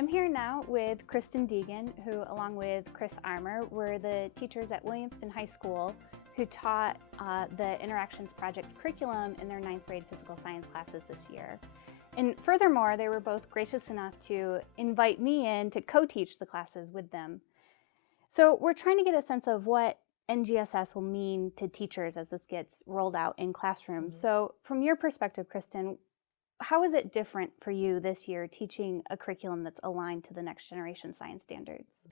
I'm here now with Kristen Deegan, who, along with Chris Armour, were the teachers at Williamston High School who taught the Interactions Project curriculum in their 9th grade physical science classes this year. And furthermore, they were both gracious enough to invite me in to co-teach the classes with them. So we're trying to get a sense of what NGSS will mean to teachers as this gets rolled out in classrooms. So from your perspective, Kristen, how is it different for you this year teaching a curriculum that's aligned to the next generation science standards?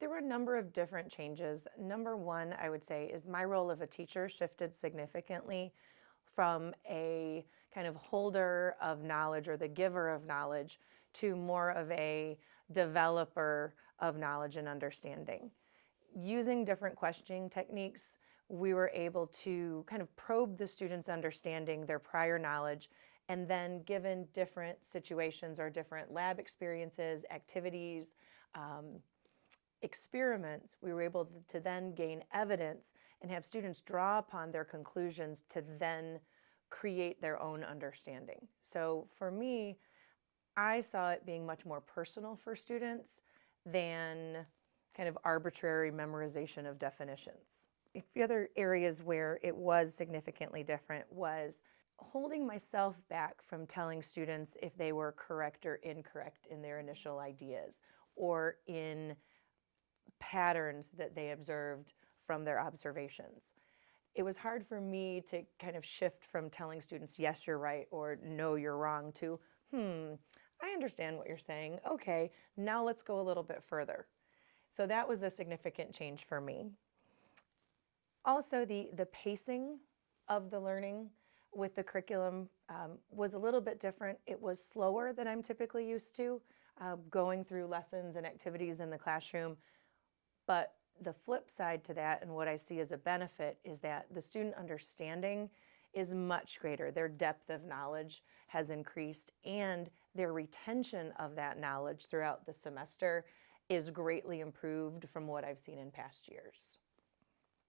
There were a number of different changes. Number one, I would say, is my role of a teacher shifted significantly from a kind of holder of knowledge or the giver of knowledge to more of a developer of knowledge and understanding. Using different questioning techniques, we were able to kind of probe the students' understanding, their prior knowledge, and then given different situations or different lab experiences, activities, experiments, we were able to then gain evidence and have students draw upon their conclusions to then create their own understanding. So for me, I saw it being much more personal for students than kind of arbitrary memorization of definitions. The other areas where it was significantly different was holding myself back from telling students if they were correct or incorrect in their initial ideas or in patterns that they observed from their observations. It was hard for me to kind of shift from telling students, yes, you're right, or no, you're wrong, to, I understand what you're saying. Okay, now let's go a little bit further. So that was a significant change for me. Also, the pacing of the learning with the curriculum was a little bit different. It was slower than I'm typically used to, going through lessons and activities in the classroom. But the flip side to that, and what I see as a benefit, is that the student understanding is much greater. Their depth of knowledge has increased, and their retention of that knowledge throughout the semester is greatly improved from what I've seen in past years.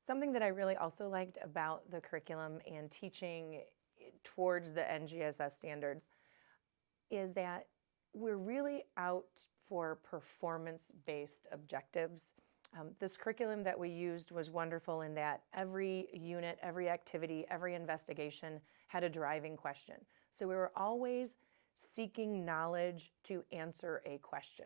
Something that I really also liked about the curriculum and teaching towards the NGSS standards is that we're really out for performance-based objectives. This curriculum that we used was wonderful in that every unit, every activity, every investigation had a driving question. So we were always seeking knowledge to answer a question,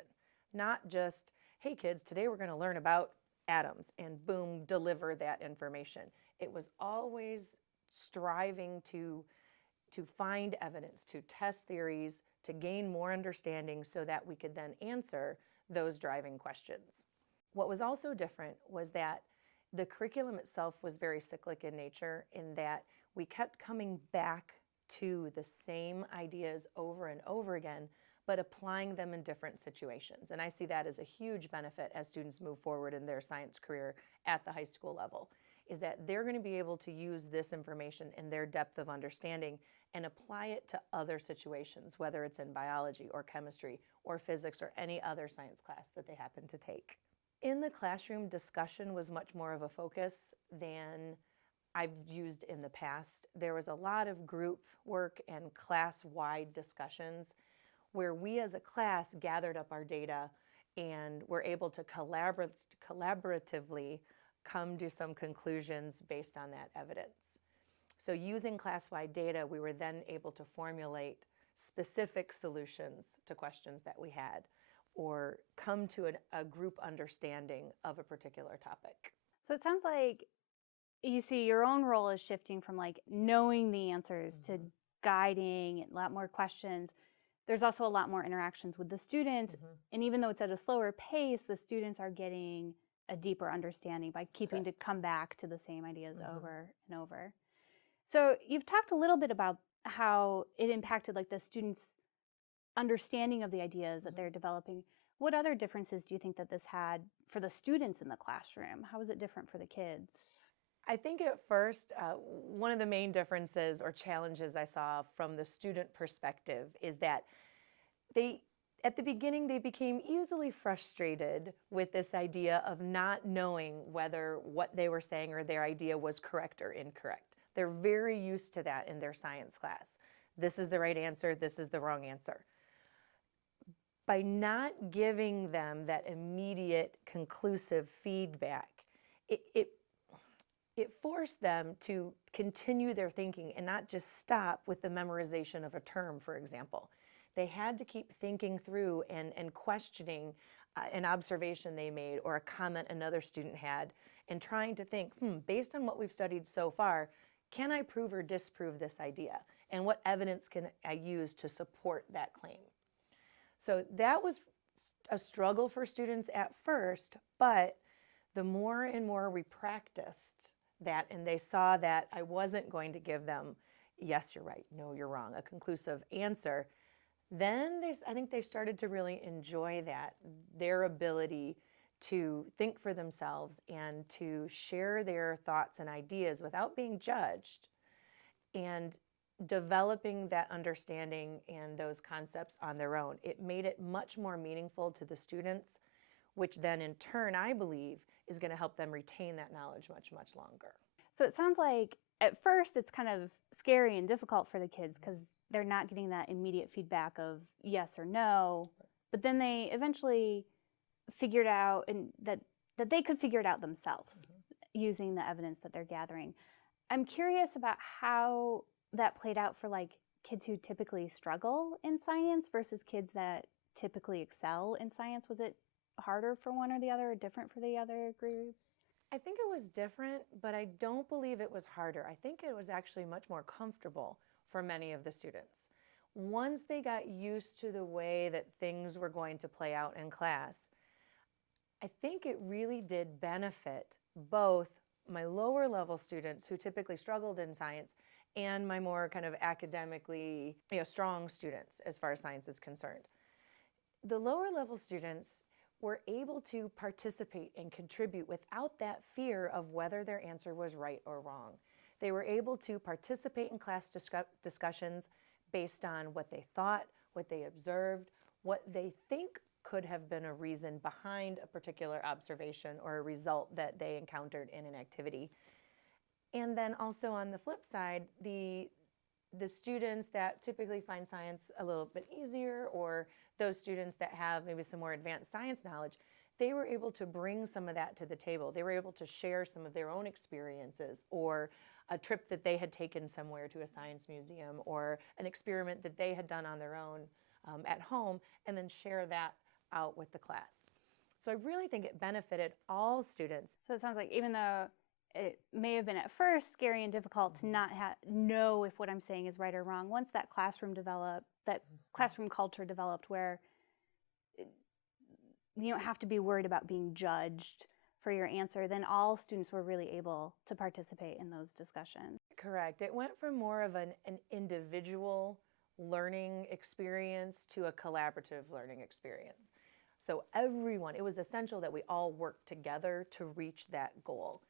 not just, hey kids, today we're going to learn about atoms and boom, deliver that information. It was always striving to find evidence, to test theories, to gain more understanding so that we could then answer those driving questions. What was also different was that the curriculum itself was very cyclic in nature, in that we kept coming back to the same ideas over and over again, but applying them in different situations. And I see that as a huge benefit as students move forward in their science career at the high school level, is that they're going to be able to use this information in their depth of understanding and apply it to other situations, whether it's in biology or chemistry or physics or any other science class that they happen to take. In the classroom, discussion was much more of a focus than I've used in the past. There was a lot of group work and class-wide discussions where we as a class gathered up our data and were able to collaboratively come to some conclusions based on that evidence. So using class-wide data, we were then able to formulate specific solutions to questions that we had, or come to a group understanding of a particular topic. So it sounds like you see your own role is shifting from like knowing the answers to guiding, and a lot more questions. There's also a lot more interactions with the students. And even though it's at a slower pace, the students are getting a deeper understanding by keeping to come back to the same ideas over and over. So you've talked a little bit about how it impacted like the students' understanding of the ideas that they're developing. What other differences do you think that this had for the students in the classroom? How was it different for the kids? I think at first, one of the main differences or challenges I saw from the student perspective is that at the beginning, they became easily frustrated with this idea of not knowing whether what they were saying or their idea was correct or incorrect. They're very used to that in their science class. This is the right answer, this is the wrong answer. by not giving them that immediate conclusive feedback, it forced them to continue their thinking and not just stop with the memorization of a term, for example. They had to keep thinking through and questioning an observation they made or a comment another student had, and trying to think, based on what we've studied so far, can I prove or disprove this idea? And what evidence can I use to support that claim? So that was a struggle for students at first, but the more and more we practiced that and they saw that I wasn't going to give them, yes, you're right, no, you're wrong, a conclusive answer, then I think they started to really enjoy that, their ability to think for themselves and to share their thoughts and ideas without being judged, and developing that understanding and those concepts on their own. It made it much more meaningful to the students, which then in turn, I believe, is going to help them retain that knowledge much, much longer. So it sounds like at first it's kind of scary and difficult for the kids because they're not getting that immediate feedback of yes or no, but then they eventually figured out and that they could figure it out themselves using the evidence that they're gathering. I'm curious about how that played out for like kids who typically struggle in science versus kids that typically excel in science. Was it harder for one or the other, or different for the other groups? I think it was different, but I don't believe it was harder. I think it was actually much more comfortable for many of the students. Once they got used to the way that things were going to play out in class, I think it really did benefit both my lower level students who typically struggled in science and my more kind of academically strong students as far as science is concerned. The lower level students were able to participate and contribute without that fear of whether their answer was right or wrong. They were able to participate in class discussions based on what they thought, what they observed, what they think could have been a reason behind a particular observation or a result that they encountered in an activity. And then also on the flip side, the students that typically find science a little bit easier, or those students that have maybe some more advanced science knowledge, they were able to bring some of that to the table. They were able to share some of their own experiences, or a trip that they had taken somewhere to a science museum, or an experiment that they had done on their own at home, and then share that out with the class. So I really think it benefited all students. So it sounds like even though it may have been at first scary and difficult to not know if what I'm saying is right or wrong, once that classroom developed, that classroom culture developed where you don't have to be worried about being judged for your answer, then all students were really able to participate in those discussions. Correct. It went from more of an individual learning experience to a collaborative learning experience. So everyone, it was essential that we all work together to reach that goal.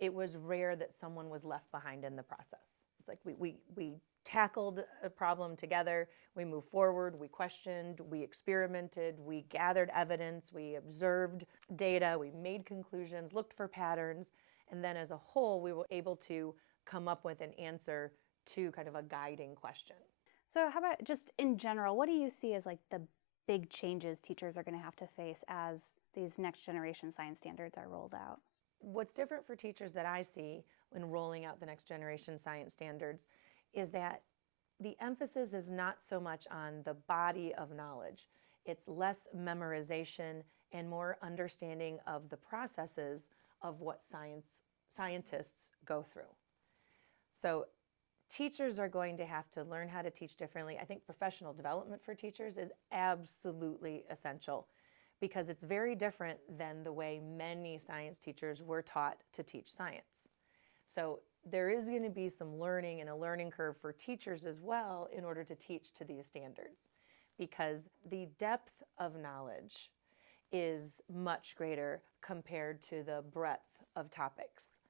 It was rare that someone was left behind in the process. It's like we tackled a problem together, we moved forward, we questioned, we experimented, we gathered evidence, we observed data, we made conclusions, looked for patterns, and then as a whole, we were able to come up with an answer to kind of a guiding question. So how about just in general, what do you see as like the big changes teachers are going to have to face as these next generation science standards are rolled out? What's different for teachers that I see when rolling out the next generation science standards is that the emphasis is not so much on the body of knowledge. It's less memorization and more understanding of the processes of what scientists go through. So teachers are going to have to learn how to teach differently. I think professional development for teachers is absolutely essential, because it's very different than the way many science teachers were taught to teach science. So there is going to be some learning and a learning curve for teachers as well in order to teach to these standards, because the depth of knowledge is much greater compared to the breadth of topics.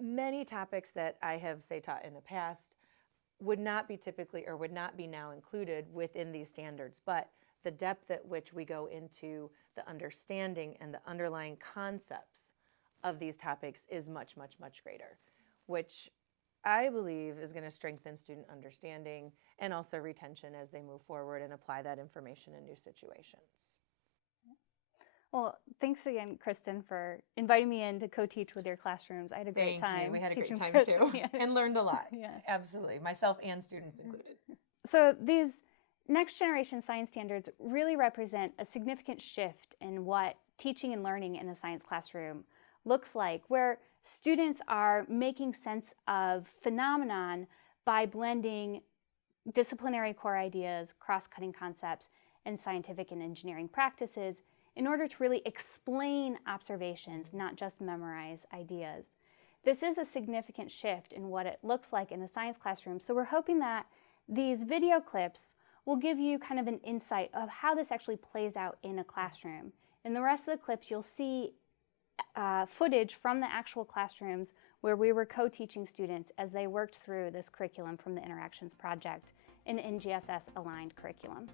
Many topics that I have, say, taught in the past would not be typically or would not be now included within these standards, but the depth at which we go into the understanding and the underlying concepts of these topics is much, much, much greater, which I believe is going to strengthen student understanding and also retention as they move forward and apply that information in new situations. Well, thanks again, Kristen, for inviting me in to co-teach with your classrooms. I had a great time. Thank you. We had a great teaching time first- too, Yeah. and learned a lot. Yeah. Absolutely, myself and students included. So these next generation science standards really represent a significant shift in what teaching and learning in the science classroom looks like, where students are making sense of phenomenon by blending disciplinary core ideas, cross-cutting concepts, and scientific and engineering practices in order to really explain observations, not just memorize ideas. This is a significant shift in what it looks like in the science classroom, so we're hoping that these video clips will give you kind of an insight of how this actually plays out in a classroom. In the rest of the clips, you'll see footage from the actual classrooms where we were co-teaching students as they worked through this curriculum from the Interactions Project, an NGSS-aligned curriculum.